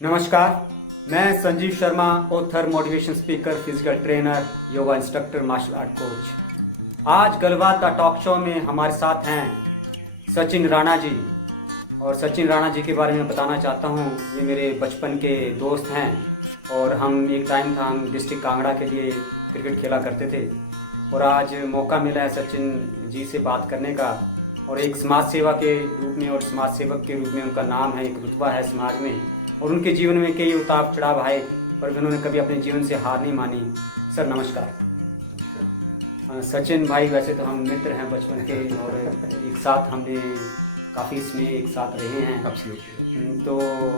नमस्कार, मैं Sanjeev Sharma, author, motivation speaker, physical trainer, yoga instructor, martial art coach. आज गलबात द टॉक शो में हमारे साथ हैं सचिन राणा जी। और सचिन राणा जी के बारे में बताना चाहता हूँ, ये मेरे बचपन के दोस्त हैं और हम एक टाइम था हम डिस्ट्रिक्ट कांगड़ा के लिए क्रिकेट खेला करते थे। और आज मौका मिला है सचिन जी से बात करने का, और एक समाज सेवा के रूप में और समाज सेवक के रूप में उनका नाम है, एक रुतबा है समाज में, और उनके जीवन में कई उतार चढ़ाव आए पर उन्होंने कभी अपने जीवन से हार नहीं मानी। सर नमस्कार। सचिन भाई, वैसे तो हम मित्र हैं बचपन के और एक साथ हमने काफ़ी इसमें एक साथ रहे हैं। तो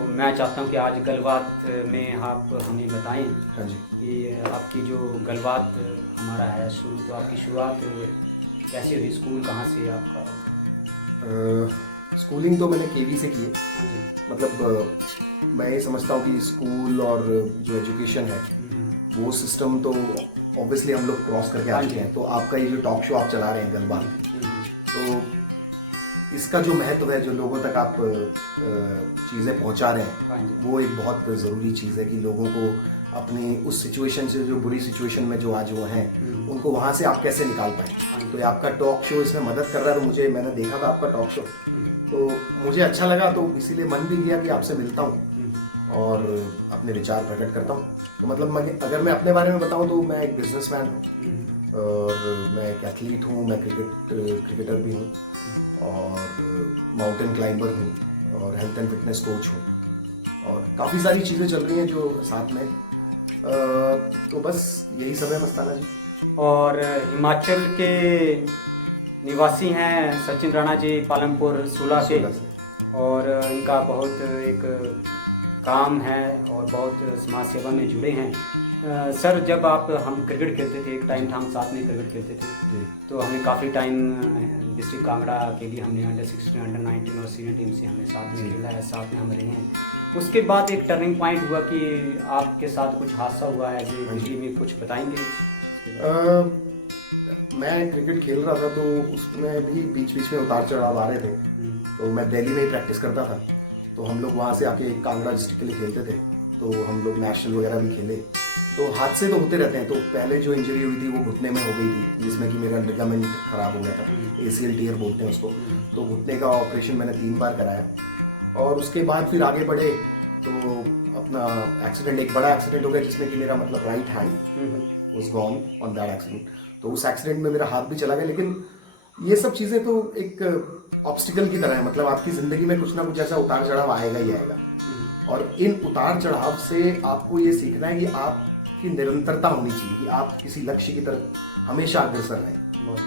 मैं चाहता हूं कि आज गलबात में आप हमें बताएं कि आपकी जो गलबात हमारा है शुरू, तो आपकी शुरुआत कैसे हुई, स्कूल कहाँ से आपका? स्कूलिंग तो मैंने केवी से की है। मतलब मैं ये समझता हूँ कि स्कूल और जो एजुकेशन है वो सिस्टम तो ऑब्वियसली हम लोग क्रॉस करके आ चुके हैं। तो आपका ये जो टॉक शो आप चला रहे हैं गलबात, तो इसका जो महत्व है, जो लोगों तक आप चीज़ें पहुंचा रहे हैं, वो एक बहुत ज़रूरी चीज़ है कि लोगों को अपनी उस सिचुएशन से, जो बुरी सिचुएशन में जो आज वो हैं, उनको वहाँ से आप कैसे निकाल पाए। तो ये आपका टॉक शो इसमें मदद कर रहा है। तो मैंने देखा था आपका टॉक शो, तो मुझे अच्छा लगा, तो इसीलिए मन भी किया कि आपसे मिलता हूँ और अपने विचार प्रकट करता हूँ। तो मतलब अगर मैं अपने बारे में बताऊँ तो मैं एक बिजनेसमैन हूँ और मैं एक एथलीट हूँ, मैं क्रिकेटर भी हूँ और माउंटेन क्लाइंबर हूँ और हेल्थ एंड फिटनेस कोच हूँ, और काफ़ी सारी चीज़ें चल रही हैं जो साथ में। तो बस यही सब है मस्ताना जी। और हिमाचल के निवासी हैं सचिन राणा जी, पालमपुर सूला से, और इनका बहुत एक काम है और बहुत समाज सेवा में जुड़े हैं। सर, जब हम क्रिकेट खेलते थे, एक टाइम था हम साथ में क्रिकेट खेलते थे, तो हमें काफ़ी टाइम डिस्ट्रिक्ट कांगड़ा के लिए हमने अंडर-16, अंडर-19 और सीनियर टीम से हमने साथ में खेला है, साथ में हम रहे हैं। उसके बाद एक टर्निंग पॉइंट हुआ कि आपके साथ कुछ हादसा हुआ है, जी में कुछ बताएंगे? मैं क्रिकेट खेल रहा था तो उसमें भी बीच बीच में उतार चढ़ाव आ रहे थे। तो मैं दिल्ली में ही प्रैक्टिस करता था, तो हम लोग वहाँ से आके कांगड़ा डिस्ट्रिक्ट के लिए खेलते थे, तो हम लोग नेशनल वगैरह भी खेले। तो हादसे तो होते रहते हैं। तो पहले जो इंजरी हुई थी वो घुटने में हो गई थी, जिसमें कि मेरा लिगामेंट खराब हो गया था, ACL टियर बोलते हैं उसको। तो घुटने का ऑपरेशन मैंने 3 बार कराया, और उसके बाद फिर आगे बढ़े तो अपना एक्सीडेंट, एक बड़ा एक्सीडेंट हो गया जिसमें कि मेरा मतलब right hand was gone on that accident. तो उस एक्सीडेंट में मेरा हाथ भी चला गया। लेकिन ये सब चीज़ें तो एक ऑब्स्टिकल की तरह है, मतलब आपकी ज़िंदगी में कुछ ना कुछ ऐसा उतार चढ़ाव आएगा ही आएगा, और इन उतार चढ़ाव से आपको ये सीखना है कि आपकी निरंतरता होनी चाहिए, कि आप किसी लक्ष्य की तरफ हमेशा अग्रसर रहें।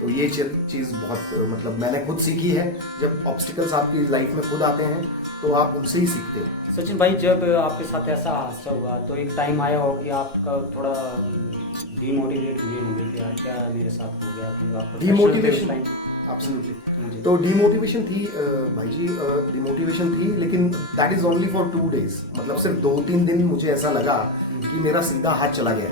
तो ये चीज़ बहुत मतलब मैंने खुद सीखी है। जब ऑब्स्टिकल्स आपकी लाइफ में खुद आते हैं तो आप उनसे ही सीखते हैं। सचिन भाई, जब आपके साथ ऐसा हादसा हुआ तो एक टाइम आया हो कि आपका थोड़ा डीमोटिवेट हुए होंगे कि यार क्या मेरे साथ हो गया? Demotivation absolutely. तो डीमोटिवेशन थी भाई जी, डीमोटिवेशन थी, लेकिन that is only for 2 days। मतलब सिर्फ 2-3 दिन मुझे ऐसा लगा कि मेरा सीधा हाथ चला गया।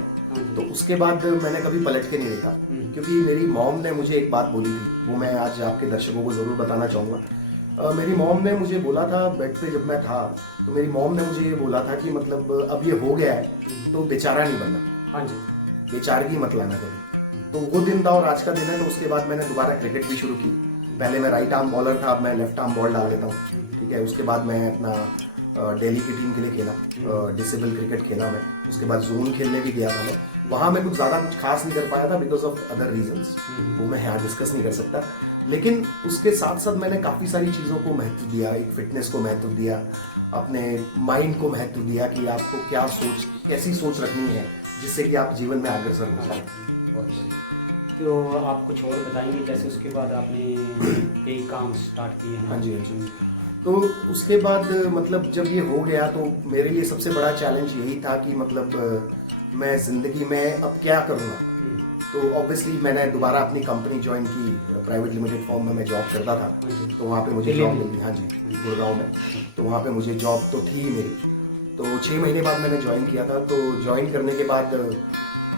तो उसके बाद मैंने कभी पलट के नहीं देखा, क्योंकि मेरी मॉम ने मुझे एक बात बोली थी, वो मैं आज आपके दर्शकों को जरूर बताना चाहूँगा। मेरी मॉम ने मुझे बोला था, बेड पे जब मैं था, तो मेरी मॉम ने मुझे ये बोला था कि मतलब अब ये हो गया है तो बेचारा नहीं बनना। हाँ जी। बेचारगी मत लाना कभी। तो वो दिन था और आज का दिन है। तो उसके बाद मैंने दोबारा क्रिकेट भी शुरू की। पहले मैं राइट आर्म बॉलर था, अब मैं लेफ्ट आर्म बॉल डाल देता हूँ, ठीक है। उसके बाद मैं अपना दिल्ली की टीम के लिए खेला, डिसेबल क्रिकेट खेला मैं। उसके बाद जोन खेलने भी गया था मैं। वहाँ मैं कुछ ज़्यादा कुछ खास नहीं कर पाया था बिकॉज ऑफ अदर रीजंस, वो मैं यहाँ डिस्कस नहीं कर सकता। लेकिन उसके साथ साथ मैंने काफ़ी सारी चीज़ों को महत्व दिया, एक फिटनेस को महत्व दिया, अपने माइंड को महत्व दिया कि आपको क्या सोच, कैसी सोच रखनी है जिससे कि आप जीवन में अग्रसर हो जाए। बहुत बढ़िया। तो आप कुछ और बताएंगे, जैसे उसके बाद आपने कई काम स्टार्ट किए हैं? हाँ जी, हाँ जी। तो उसके बाद मतलब जब ये हो गया तो मेरे लिए सबसे बड़ा चैलेंज यही था कि मतलब मैं ज़िंदगी में अब क्या करूँगा। तो ऑब्वियसली मैंने दोबारा अपनी कंपनी ज्वाइन की, प्राइवेट लिमिटेड फॉर्म में मैं जॉब करता था। तो वहाँ पे मुझे जॉब मिली, हाँ जी, गुड़गांव में। तो वहाँ पे मुझे जॉब तो थी ही मेरी। तो 6 महीने बाद मैंने ज्वाइन किया था। तो ज्वाइन करने के बाद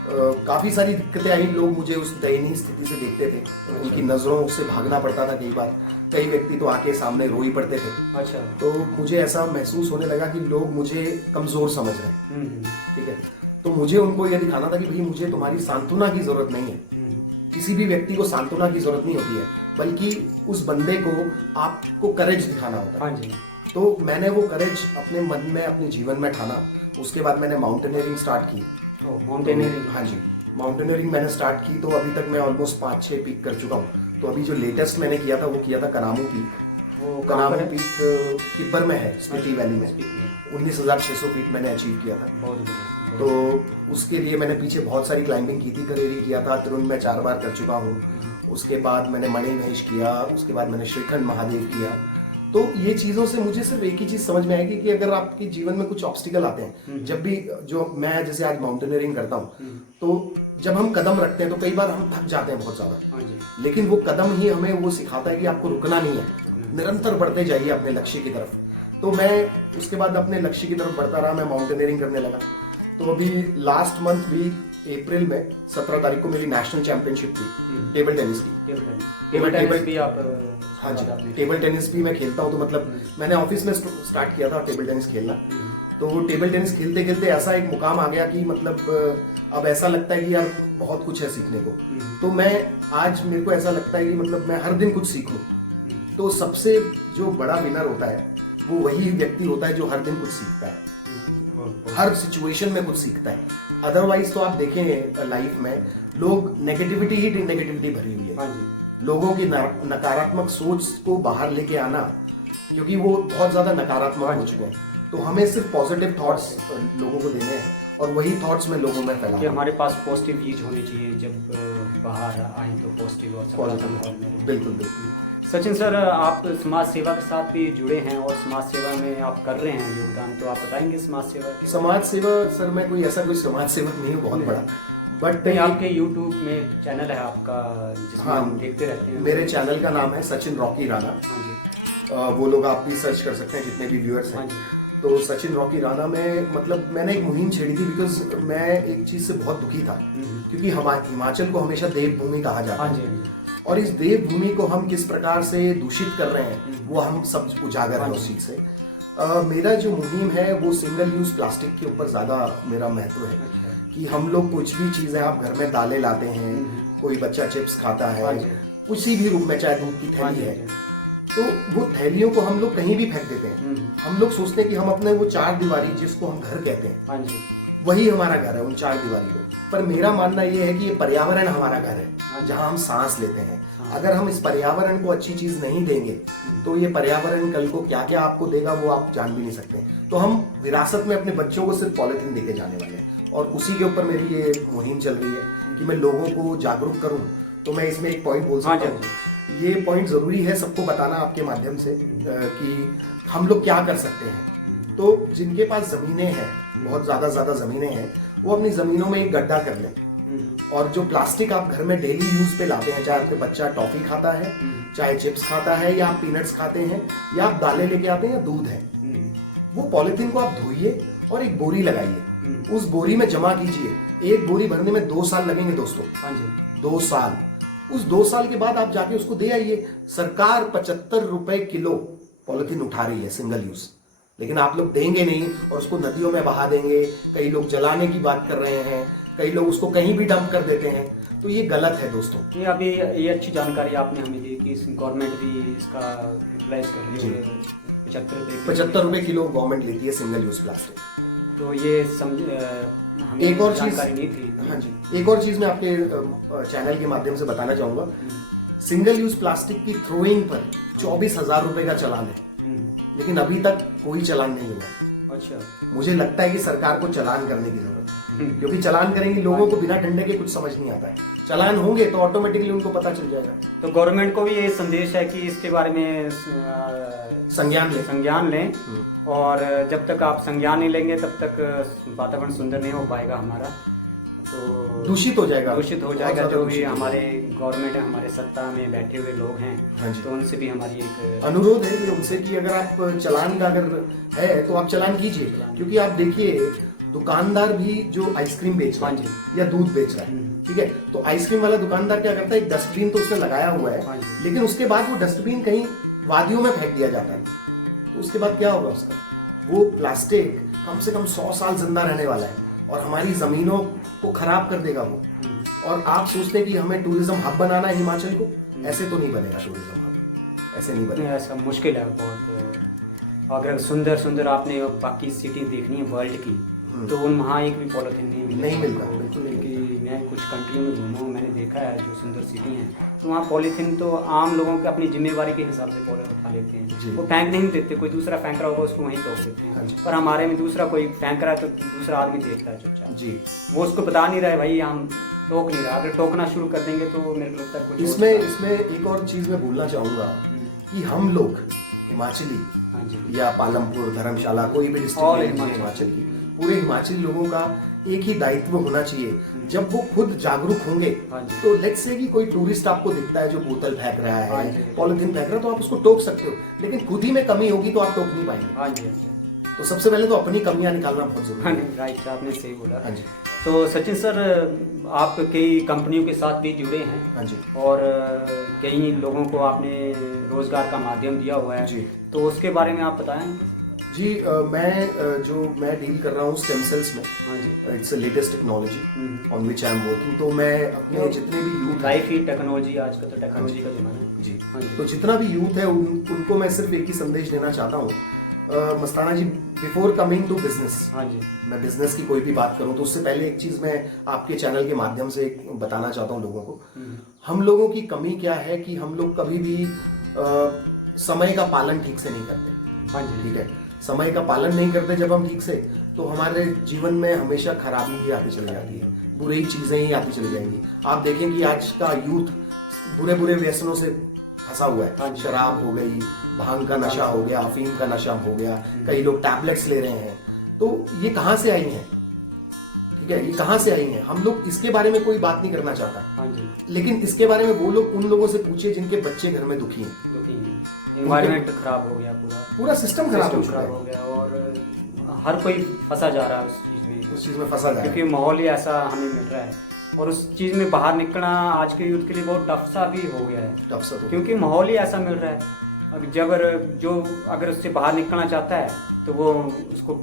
काफी सारी दिक्कतें आई। लोग मुझे उस दयनीय स्थिति से देखते थे, उनकी नजरों से भागना पड़ता था कई बार। कई व्यक्ति तो आके सामने रो ही पड़ते थे। अच्छा। तो मुझे ऐसा महसूस होने लगा कि लोग मुझे कमजोर समझ रहे हैं। ठीक है, तो मुझे उनको ये दिखाना था कि भाई मुझे तुम्हारी सांत्वना की जरूरत नहीं है। किसी भी व्यक्ति को सांत्वना की जरूरत नहीं होती है, बल्कि उस बंदे को आपको करेज दिखाना होता है। हाँ जी। तो मैंने वो करेज अपने मन में, अपने जीवन में ठाना। उसके बाद मैंने माउंटेनियरिंग स्टार्ट की। माउंटेनियरिंग? हाँ जी, माउंटेनियरिंग मैंने स्टार्ट की। तो अभी तक मैं ऑलमोस्ट 5-6 पीक कर चुका हूँ। तो अभी जो लेटेस्ट मैंने किया था वो किया था कनामू पीक। वो कनामू पीक किब्बर में है, स्पीति वैली में। 19,600 फीट मैंने अचीव किया था। बहुत बढ़िया। तो उसके लिए मैंने पीछे बहुत सारी क्लाइंबिंग की थी। करेरी किया था, त्रिउंड में 4 बार कर चुका हूँ। उसके बाद मैंने मणि महेश किया, उसके बाद मैंने श्रीखंड महादेव किया। तो ये चीजों से मुझे सिर्फ एक ही चीज समझ में आएगी कि अगर आपके जीवन में कुछ ऑब्स्टिकल आते हैं, जब भी, जो मैं जैसे आज माउंटेनियरिंग करता हूँ, तो जब हम कदम रखते हैं तो कई बार हम थक जाते हैं बहुत ज्यादा। लेकिन वो कदम ही हमें वो सिखाता है कि आपको रुकना नहीं है, निरंतर बढ़ते जाइए अपने लक्ष्य की तरफ। तो मैं उसके बाद अपने लक्ष्य की तरफ बढ़ता रहा, मैं माउंटेनियरिंग करने लगा। तो अभी लास्ट मंथ भी अप्रैल में 17 तारीख को मेरी नेशनल चैंपियनशिप थी टेबल टेनिस की। टेबल टेनिस भी आप? हाँ जी, टेबल टेनिस भी मैं खेलता हूँ। तो मतलब मैंने ऑफिस में स्टार्ट किया था टेबल टेनिस खेलना। तो टेबल टेनिस खेलते खेलते ऐसा एक मुकाम आ गया कि मतलब अब ऐसा लगता है कि यार बहुत कुछ है सीखने को। तो मैं आज, मेरे को ऐसा लगता है कि मतलब मैं हर दिन कुछ सीखूं। तो सबसे जो बड़ा विनर होता है वो वही व्यक्ति होता है जो हर दिन कुछ सीखता है, हर सिचुएशन में कुछ सीखता है। अदरवाइज तो आप देखें लाइफ में लोग नेगेटिविटी ही नेगेटिविटी भरी हुई है। लोगों की नकारात्मक सोच को बाहर लेके आना, क्योंकि वो बहुत ज्यादा नकारात्मक हो चुके हैं। तो हमें सिर्फ पॉजिटिव थॉट्स लोगों को देने हैं और वही थॉट्स में लोगों में फैला। हमारे पास पॉजिटिव चीज होनी चाहिए, जब बाहर आए तो पॉजिटिव और सकारात्मक। बिल्कुल बिल्कुल। सचिन सर, आप समाज सेवा के साथ भी जुड़े हैं और समाज सेवा में आप कर रहे हैं योगदान, तो आप बताएंगे समाज सेवा के? समाज सेवा सर, मैं कोई ऐसा कोई समाज सेवक नहीं हूँ बहुत बड़ा, बट आपके यूट्यूब में चैनल है आपका जिसमें हम देखते रहते हैं। मेरे चैनल का नाम है सचिन रॉकी राणा। हाँ जी। वो लोग आप भी सर्च कर सकते हैं, जितने भी व्यूअर्स हैं। तो सचिन रॉकी राणा में मतलब मैंने एक मुहिम छेड़ी थी, बिकॉज मैं एक चीज से बहुत दुखी था, क्योंकि हिमाचल को हमेशा देवभूमि कहा जाता है। और इस देवभूमि को हम किस प्रकार से दूषित कर रहे हैं वो हम सब उजागर हैं उस चीज से। मेरा जो मुहिम है वो सिंगल यूज प्लास्टिक के ऊपर ज्यादा मेरा महत्व है। कि हम लोग कुछ भी चीजें, आप घर में दालें लाते हैं, कोई बच्चा चिप्स खाता है, किसी भी रूप में, चाहे दूध की थैली है, तो वो थैलियों को हम लोग कहीं भी फेंक देते हैं। हम लोग सोचते हैं कि हम अपने वो 4 दीवारी, जिसको हम घर कहते हैं, वही हमारा घर है, उन 4 दीवारी को। पर मेरा मानना ये है कि ये पर्यावरण हमारा घर है, जहाँ हम सांस लेते हैं। अगर हम इस पर्यावरण को अच्छी चीज नहीं देंगे तो ये पर्यावरण कल को क्या क्या आपको देगा वो आप जान भी नहीं सकते। तो हम विरासत में अपने बच्चों को सिर्फ पॉलिथीन देके जाने वाले हैं, और उसी के ऊपर मेरी ये मुहिम चल रही है कि मैं लोगों को जागरूक करूं। तो मैं इसमें एक पॉइंट बोल सकता हूँ, ये पॉइंट जरूरी है सबको बताना आपके माध्यम से, कि हम लोग क्या कर सकते हैं। तो जिनके पास जमीनें हैं, बहुत ज्यादा जमीनें हैं, वो अपनी जमीनों में एक गड्ढा कर लें। और जो प्लास्टिक आप घर में डेली यूज पे लाते हैं, चाहे आपके बच्चा टॉफी खाता है, चाहे चिप्स खाता है, या आप पीनट्स खाते हैं, या आप दालें लेके आते हैं, या दूध है, वो पॉलिथीन को आप धोइए और एक बोरी लगाइए, उस बोरी में जमा कीजिए। एक बोरी भरने में 2 साल लगेंगे दोस्तों। 2 साल। उस 2 साल के बाद आप जाके उसको दे आइए। सरकार 75 रुपए किलो पॉलिथीन उठा रही है सिंगल यूज, लेकिन आप लोग देंगे नहीं और उसको नदियों में बहा देंगे। कई लोग जलाने की बात कर रहे हैं, कई लोग उसको कहीं भी डंप कर देते हैं। तो ये गलत है दोस्तों। ये अभी ये अच्छी जानकारी आपने हमें दी कि गवर्नमेंट भी इसका यूटिलाइज कर रही है। 75 रुपए किलो गवर्नमेंट लेती है सिंगल यूज प्लास्टिक। तो ये हमें एक और जानकारी नहीं थी। हाँ जी, एक और चीज मैं आपके चैनल के माध्यम से बताना चाहूंगा। सिंगल यूज प्लास्टिक की थ्रोइंग पर 24,000 रुपए का चालान है, लेकिन अभी तक कोई चालान नहीं हुआ। अच्छा। मुझे लगता है कि सरकार को चालान करने की जरूरत है, क्योंकि चालान करेंगे लोगों को बिना डंडे के कुछ समझ नहीं आता है। चालान होंगे तो ऑटोमेटिकली उनको पता चल जाएगा। तो गवर्नमेंट को भी ये संदेश है कि इसके बारे में संज्ञान लें, और जब तक आप संज्ञान नहीं लेंगे तब तक वातावरण सुंदर नहीं हो पाएगा हमारा, तो दूषित हो जाएगा। जो भी हमारे गवर्नमेंट है, हमारे सत्ता में बैठे हुए लोग हैं, तो उनसे भी हमारी एक अनुरोध है कि उनसे कि अगर आप चालान का अगर है तो आप चालान कीजिए। क्योंकि आप देखिए दुकानदार भी जो आइसक्रीम बेच रहा हाँ है जी। या दूध बेच रहा है, ठीक है, तो आइसक्रीम वाला दुकानदार क्या करता है, एक डस्टबिन तो उसने लगाया हुआ हाँ है, जी। लेकिन उसके बाद वो डस्टबिन कहीं वादियों में फेंक दिया जाता है, तो उसके बाद क्या होगा उसका, वो प्लास्टिक कम से कम 100 साल जिंदा रहने वाला है और हमारी जमीनों को खराब कर देगा वो। और आप सोचते हैं कि हमें टूरिज्म हब बनाना है हिमाचल को, ऐसे तो नहीं बनेगा टूरिज्म हब, ऐसे नहीं बनेगा। ऐसा मुश्किल है बहुत। अगर सुंदर सुंदर आपने बाकी सिटी देखनी है वर्ल्ड की, तो उन वहाँ एक भी पॉलिथीन नहीं मिलेगा। नहीं मिलता, बिल्कुल नहीं क्योंकि मैं कुछ कंट्री में घूमा हूँ, मैंने देखा है जो सुंदर सिटी हैं, तो वहाँ पॉलिथीन तो आम लोगों के अपनी जिम्मेवारी के हिसाब से पॉलिथीन उठा लेते जी। हैं, वो फेंक नहीं देते, कोई दूसरा फेंक रहा होगा उसको वहीं तोड़ देते हाँ हैं। जी। पर हमारे में दूसरा कोई फेंक रहा है तो दूसरा आदमी देख रहा है चुपचाप, जी। वो उसको बता नहीं रहा है भाई हम टोक नहीं रहा। अगर टोकना शुरू कर देंगे तो मेरे को लगता है कुछ इसमें एक और चीज मैं बोलना चाहूंगा कि हम लोग हिमाचली हाँ जी। या पालमपुर, धर्मशाला, कोई भी और डिस्ट्रिक्ट हिमाचल। हिमाचल की, पूरे हिमाचली लोगों का एक ही दायित्व होना चाहिए, जब वो खुद जागरूक होंगे, हाँ जी। तो लेट्स से कि कोई टूरिस्ट आपको दिखता है जो बोतल फेंक रहा हाँ है, जी। पॉलिथीन फेंक रहा है, तो आप उसको टोक सकते हो, लेकिन खुद ही में कमी होगी तो आप टोक नहीं पाएंगे। हाँ जी। हाँ जी। तो सबसे पहले तो अपनी कमियां निकालना बहुत जरूरी हाँ है। नहीं, राइट, आपने सही बोला। हाँ जी। तो सचिन सर, आप कई कंपनियों के साथ भी जुड़े हैं, हाँ जी। और कई लोगों को आपने रोजगार का माध्यम दिया हुआ है, जी। तो उसके बारे में आप बताएं। जी, मैं डील कर रहा हूँ स्टेम सेल्स में। हाँ जी। It's latest technology on which I am working. तो मैं अपने जितने भी यूथ लाइफ ही टेक्नोलॉजी, आज का तो टेक्नोलॉजी का जमाना है। जी, हाँ जी। तो जितना भी यूथ है उनको मैं सिर्फ एक ही संदेश देना चाहता हूँ, मस्ताना जी, बिफोर कमिंग टू बिजनेस, हाँ जी। मैं बिजनेस की कोई भी बात करूं तो उससे पहले एक चीज मैं आपके चैनल के माध्यम से बताना चाहता हूं लोगों को। हम लोगों की कमी क्या है कि हम लोग कभी भी समय का पालन ठीक से नहीं करते। हाँ जी। ठीक है, समय का पालन नहीं करते जब हम ठीक से, तो हमारे जीवन में हमेशा खराबी ही आती चली जाती है, बुरी चीजें ही आती चली जाएंगी। आप देखें कि आज का यूथ बुरे बुरे व्यसनों से फंसा हुआ हाँ है। जी। शराब हो गई, भांग का नशा हो गया, अफीम का नशा हो गया, कई लोग टैबलेट्स ले रहे हैं। तो ये कहां से आई हैं? ठीक है, ये कहां से आई हैं? हम लोग इसके बारे में कोई बात नहीं करना चाहता, हाँ जी। लेकिन इसके बारे में वो लोग उन लोगों से पूछिए जिनके बच्चे घर में दुखी हैं। दुखी हैं, एनवायरनमेंट खराब हो गया, पूरा सिस्टम खराब हो सिस्टम चुका खराब है, हो गया, और हर कोई फंसा जा रहा है उस चीज में, उस चीज में फंसा जा रहा क्योंकि है। माहौल ही ऐसा हमें मिल रहा है, और उस चीज में बाहर निकलना आज के यूथ के लिए बहुत टफ सा भी हो गया है, टफ सा तो क्योंकि माहौल ही ऐसा मिल रहा है। अब अगर उससे बाहर निकलना चाहता है तो वो उसको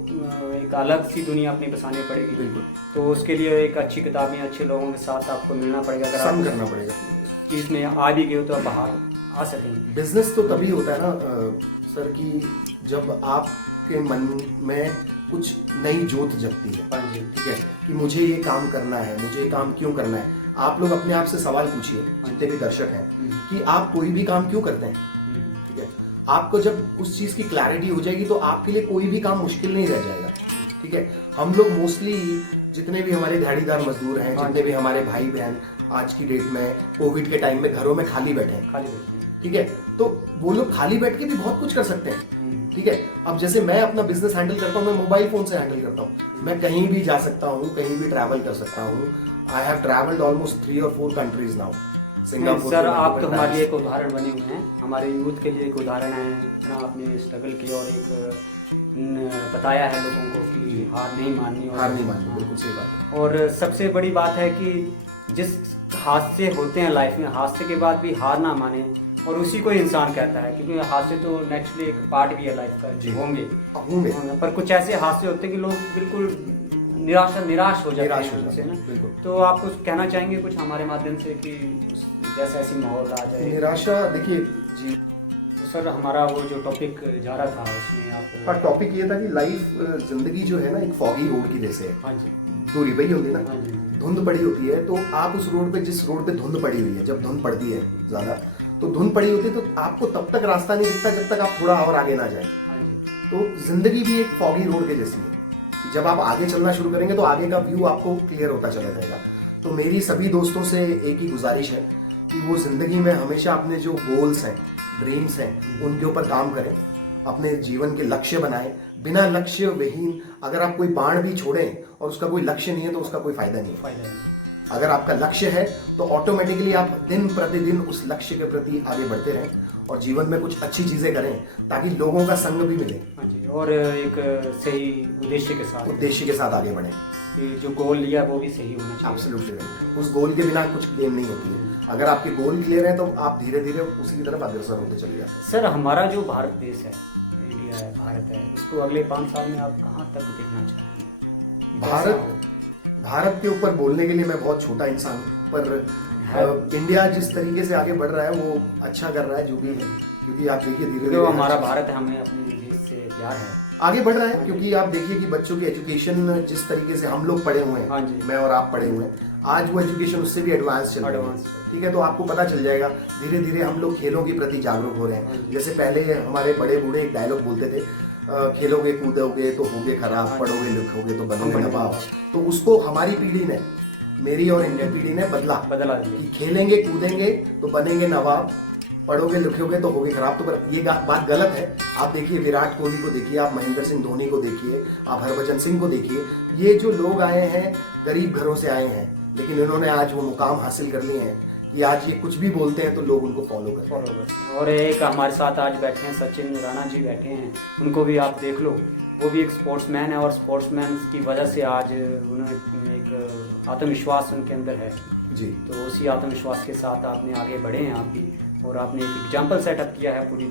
एक अलग सी दुनिया अपनी बसानी पड़ेगी। बिल्कुल। तो उसके लिए एक अच्छी किताबें, अच्छे लोगों के साथ आपको मिलना पड़ेगा। अगर संग आप करना पड़ेगा। इस चीज में आ भी गए हो तो आप बाहर आ सकेंगे। बिजनेस तो तभी होता है ना सर, कि जब आपके मन में कुछ नई जोत जगती है। हाँ जी। ठीक है, कि मुझे ये काम करना है, मुझे ये काम क्यों करना है। आप लोग अपने आप से सवाल पूछिए, जितने भी दर्शक हैं, कि आप कोई भी काम क्यों करते हैं। ठीक है, आपको जब उस चीज की क्लैरिटी हो जाएगी तो आपके लिए कोई भी काम मुश्किल नहीं रह जाएगा। ठीक है, हम लोग मोस्टली जितने भी हमारे दिहाड़ीदार मजदूर हैं, जितने भी हमारे भाई बहन आज की डेट में कोविड के टाइम में घरों में खाली बैठे हैं, खाली बैठे हैं। ठीक है, तो वो लोग खाली बैठ के भी बहुत कुछ कर सकते हैं। ठीक है, अब जैसे मैं अपना बिजनेस हैंडल करता हूँ, मैं मोबाइल फोन से हैंडल करता हूँ, मैं कहीं भी जा सकता हूँ, कहीं भी ट्रैवल कर सकता हूँ। आई हैव ट्रैवल्ड ऑलमोस्ट 3 और 4 कंट्रीज नाउ। सिंगापुर सर, आप तो हमारे लिए एक उदाहरण बने हुए हैं, हमारे यूथ के लिए एक उदाहरण है। इतना आपने स्ट्रगल किया और एक बताया है लोगों को कि हार नहीं माननी, हार नहीं माननी, बिल्कुल सही बात है। और सबसे बड़ी बात है कि जिस हादसे होते हैं लाइफ में, हादसे के बाद भी हार ना माने, और उसी को इंसान कहता है, क्योंकि हादसे तो नेचुरली एक पार्ट भी है लाइफ का, होंगे। पर कुछ ऐसे हादसे होते हैं कि लोग बिल्कुल निराश हो जाते हैं उनसे ना। तो आप कुछ कहना चाहेंगे कुछ हमारे माध्यम से कि जैसे ऐसी माहौल आ जाए? निराशा, देखिए जी, तो सर हमारा वो जो टॉपिक जा रहा था उसमें आप। हाँ, टॉपिक ये था कि लाइफ, जिंदगी जो है ना, एक फॉगी रोड की जैसे है। हाँ जी। दूरी पड़ी होती है ना, हाँ जी। धुंध पड़ी होती है, तो आप उस रोड पे, जिस रोड पे धुंध पड़ी हुई है, जब धुंध पड़ती है ज्यादा, तो धुंध पड़ी होती है तो आपको तब तक रास्ता नहीं दिखता जब तक आप थोड़ा और आगे ना जाए। हाँ जी। तो जिंदगी भी एक फॉगी रोड के जैसी है, जब आप आगे चलना शुरू करेंगे तो आगे का व्यू आपको क्लियर होता चला जाएगा। तो मेरी सभी दोस्तों से एक ही गुजारिश है कि वो जिंदगी में हमेशा अपने जो गोल्स हैं, ड्रीम्स हैं, उनके ऊपर काम करें, अपने जीवन के लक्ष्य बनाएं। बिना लक्ष्य विहीन अगर आप कोई बाण भी छोड़ें और उसका कोई लक्ष्य नहीं है तो उसका कोई फायदा नहीं है। अगर आपका लक्ष्य है तो ऑटोमेटिकली आप दिन प्रतिदिन उस लक्ष्य के प्रति आगे बढ़ते रहें, और जीवन में कुछ अच्छी चीजें करें ताकि लोगों का संग भी मिले। हाँ जी, और एक सही उद्देश्य के साथ आगे बढ़े कि जो गोल लिया वो भी सही होना चाहिए। Absolutely right. उस गोल के बिना कुछ गेम नहीं होती है। अगर आपके गोल क्लियर है तो आप धीरे धीरे उसी की तरफ अग्रसर होते चले जाते हैं। सर, हमारा जो भारत देश है, इंडिया है, भारत है, उसको अगले 5 साल में आप कहाँ तक देखना चाहेंगे? भारत के ऊपर बोलने के लिए मैं बहुत छोटा इंसान हूँ, पर इंडिया जिस तरीके से आगे बढ़ रहा है वो अच्छा कर रहा है जो भी है, क्योंकि आप देखिए धीरे धीरे हमारा भारत है, हमें अपने देश से प्यार है, आगे बढ़ रहा है। क्योंकि आप देखिए कि बच्चों की एजुकेशन जिस तरीके से हम लोग पढ़े हुए हैं, मैं और आप पढ़े हुए हैं, आज वो एजुकेशन उससे भी एडवांस चल रही है। ठीक है, तो आपको पता चल जाएगा धीरे धीरे हम लोग खेलों के प्रति जागरूक हो रहे हैं। जैसे पहले हमारे बड़े बूढ़े एक डायलॉग बोलते थे, खेलोगे कूदोगे तो होगे खराब, पढ़ोगे लिखोगे तो बनोगे नवाब। तो उसको हमारी पीढ़ी ने, मेरी और इनकी पीढ़ी ने बदला कि खेलेंगे कूदेंगे तो बनेंगे नवाब, पढ़ोगे लिखोगे तो होगे खराब। तो ये बात गलत है। आप देखिए विराट कोहली को देखिए, आप महेंद्र सिंह धोनी को देखिए, आप हरभजन सिंह को देखिए। ये जो लोग आए हैं गरीब घरों से आए हैं, लेकिन इन्होंने आज वो मुकाम हासिल कर लिए हैं कि आज ये कुछ भी बोलते हैं तो लोग उनको फॉलो करते हैं। और एक हमारे साथ आज बैठे हैं सचिन राणा जी बैठे हैं, उनको भी आप देख लो, वो भी एक स्पोर्ट्समैन है और स्पोर्ट्समैन की वजह से आज उन्हें एक आत्मविश्वास उनके अंदर है जी। तो उसी आत्मविश्वास के साथ आपने आगे बढ़े हैं आप भी, और आपने एक एग्जाम्पल सेटअप किया है पूरी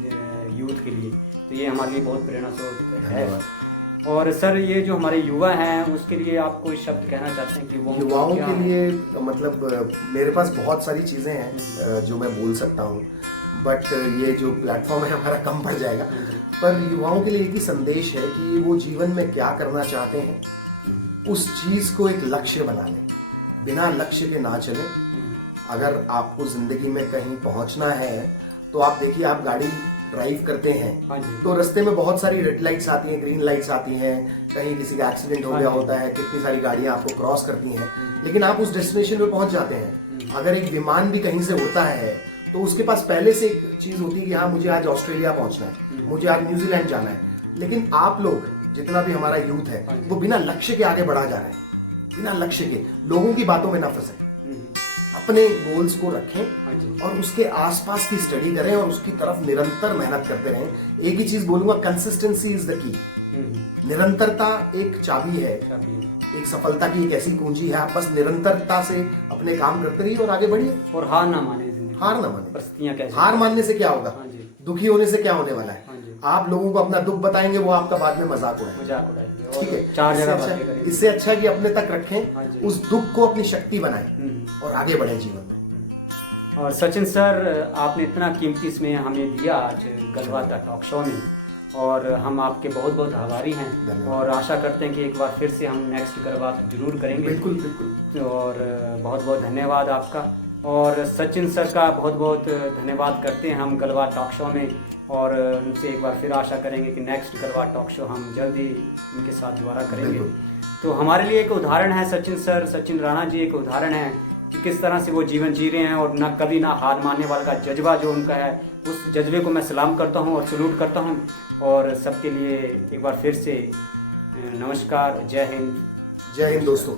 यूथ के लिए, तो ये हमारे लिए बहुत प्रेरणा स्रोत है। और सर, ये जो हमारे युवा हैं उसके लिए आप कोई शब्द कहना चाहते हैं कि वो युवाओं के लिए? मतलब मेरे पास बहुत सारी चीज़ें हैं जो मैं बोल सकता हूँ, बट ये जो प्लेटफॉर्म है हमारा कम पड़ जाएगा। पर युवाओं के लिए एक ही संदेश है कि वो जीवन में क्या करना चाहते हैं उस चीज़ को एक लक्ष्य बना लें, बिना लक्ष्य के ना चलें। अगर आपको जिंदगी में कहीं पहुंचना है तो आप देखिए, आप गाड़ी ड्राइव करते हैं तो रास्ते में बहुत सारी रेड लाइट्स आती हैं, ग्रीन लाइट्स आती हैं, कहीं किसी का एक्सीडेंट हो गया होता है, कितनी सारी गाड़ियां आपको क्रॉस करती हैं, लेकिन आप उस डेस्टिनेशन पे पहुंच जाते हैं। अगर एक विमान भी कहीं से उड़ता है तो उसके पास पहले से एक चीज होती है कि हाँ मुझे आज ऑस्ट्रेलिया पहुंचना है, मुझे आज न्यूजीलैंड जाना है। लेकिन आप लोग जितना भी हमारा यूथ है वो बिना लक्ष्य के आगे बढ़ा जा रहा है, बिना लक्ष्य के। लोगों की बातों में ना फंसे, अपने गोल्स को रखें और उसके आसपास की स्टडी करें और उसकी तरफ निरंतर मेहनत करते रहें। एक ही चीज बोलूंगा, कंसिस्टेंसी इज द की। निरंतरता एक चाबी है, एक सफलता की एक ऐसी कुंजी है। आप बस निरंतरता से अपने काम करते रहिए और आगे बढ़िए, और हार ना माने। हार मानने से क्या होगा? दुखी होने से क्या होने वाला है? आप लोगों को अपना दुख बताएंगे, वो आपका बाद में मजाक उड़ाएंगे। ठीक है, 4 जगह इससे अच्छा है कि अपने तक रखें, उस दुख को अपनी शक्ति बनाएं और आगे बढ़े जीवन में। और सचिन सर, आपने इतना कीमती समय हमें दिया आज गलबात टॉक शो में, और हम आपके बहुत बहुत आभारी हैं और आशा करते हैं कि एक बार फिर से हम नेक्स्ट गलबात जरूर करेंगे। बिल्कुल बिल्कुल। और बहुत बहुत धन्यवाद आपका, और सचिन सर का बहुत बहुत धन्यवाद करते हैं हम गलबात टॉक शो में, और उनसे एक बार फिर आशा करेंगे कि नेक्स्ट गलबात टॉक शो हम जल्द ही उनके साथ दोबारा करेंगे। तो हमारे लिए एक उदाहरण है सचिन सर, सचिन राणा जी एक उदाहरण है कि किस तरह से वो जीवन जी रहे हैं, और ना कभी ना हार मानने वाला का जज्बा जो उनका है, उस जज्बे को मैं सलाम करता हूँ और सलूट करता हूँ। और सबके लिए एक बार फिर से नमस्कार, जय हिंद। जय हिंद दोस्तों।